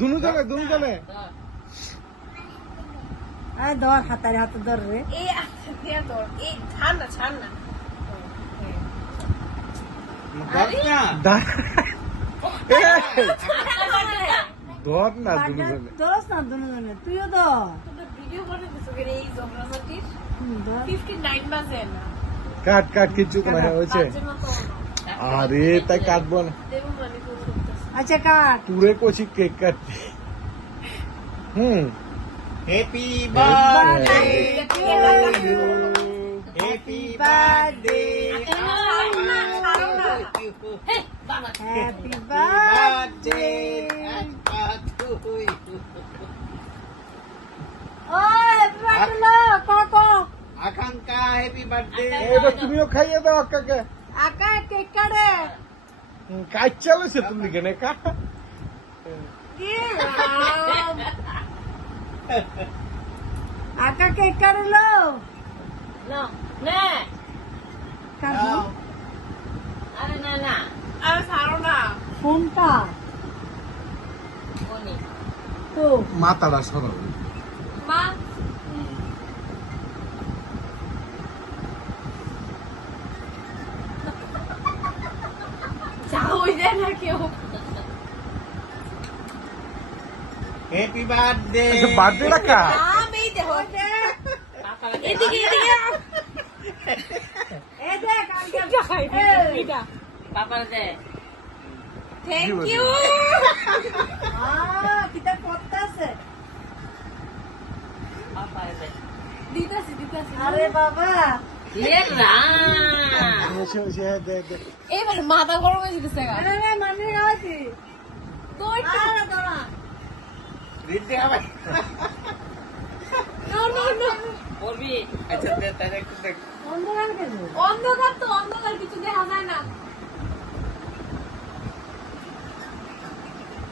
দুনু জনে আরে ধর হাতারে হাতে ধর রে এই ধর এই ছাড় না ধর না দুনু জনে দোস না দুনু জনে তুইও ধর ভিডিও করে দিছো রে এই জবরামাটির 59 বাজে না কাট কিছু কোনো হয়েছে আরে তাই কাটবো না দেব মানে করতেছ আচ্ছা কাট তুরে কোচি কেক কাটতে happy birthday happy birthday happy birthday ওই বাটলো কোকো আকাঙ্ক্ষা হ্যাপি বার্থডে এবার তুমিও খাইয়ে দাও আকাকে আকা কেক কাটে কাজ চালাছে তুমি কেনে কা আকা কেক কাটলো না না কাটবো আরে না আরে ছাড়ো না কোনটা কোনি তো মাথাটা সরাও মা যাও ইদে না কেউ হ্যাপি বার্থডে বার্থডে রাখা আমি দেখো এদিকে এই দেখ আঙ্কেল এটা পাপার দে থ্যাংক ইউ কিটা করতেছে পাপার দে দিতাছি আরে বাবা এ রা দে এবার মাথা গরম হয়ে গেছে গা আরে রে মানে গাছি তো একটু আরে দাঁড়া দিতে হবে নো করবি আচ্ছা দে তাহলে একটু দেখ অন্ধকার কেন অন্ধকার তো